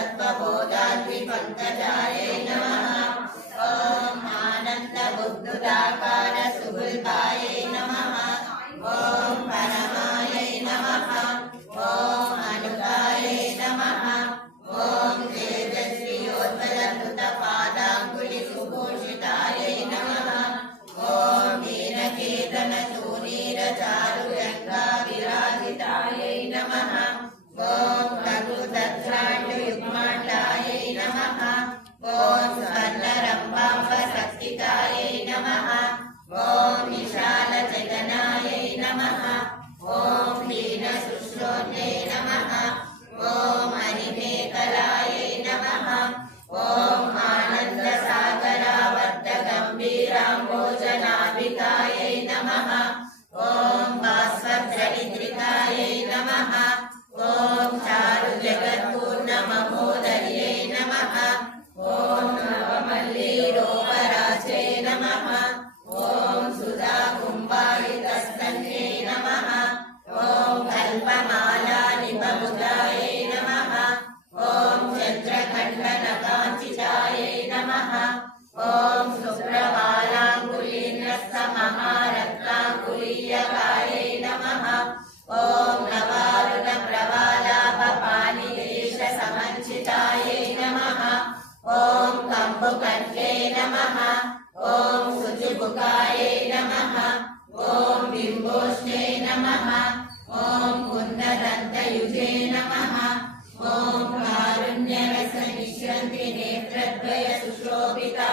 तत्त्वबोधाद्विपङ्कजायै नमः। ॐ आनन्दबुद्धुदाकार सुगुल्भायै नमः। ॐ परमायै नमः। ॐ अनुगायै नमः। ॐ तेजस्वियोत्पलकृतपादाङ्गुलिसुभूषितायै नमः। ॐ नीलकेतनचूर्णीरचारुगङ्गाविराजितायै नमः। ॐ लघुदध्राढ्युयुग्माण्डायै नमः। ॐ स्वर्णरम्भाम्बसक्तिकायै नमः। ॐ विशालजगनायै नमः। ॐ लीनसुश्रोत्यै नमः। ॐ हरिमेखलायै नमः। ॐ आनन्दसागरावर्तगम्भीराम्भोजनाभिकायै नमः। ॐ भास्वज्जलिद्रिकायै नमः। ॐ चारुजगत्पूर्णमहोदर्यै नमः। ॐ नवमल्लीरोपराजै नमः। ॐ सुधाकुम्भायितस्तन्यै नमः। ॐ कल्पमालानिभमुदायै नमः। ॐ चन्द्रखण्डनकाञ्चितायै नमः। ॐ शुभ्रबालाङ्गुलीन्यस्तमहारत्नाङ्गुलीयकायै नमः। ॐ नवारुणप्रवालाभपानिदेशसमञ्चितायै नमः। ॐ कम्बुकण्ठे नमः। ॐ शुचिमुखायै नमः। ॐ बिम्बोष्णे नमः। ॐ कुन्ददन्तयुजे नमः। ॐ कारुण्यरसनिष्यन्ति नेत्रद्वय सुशोभिता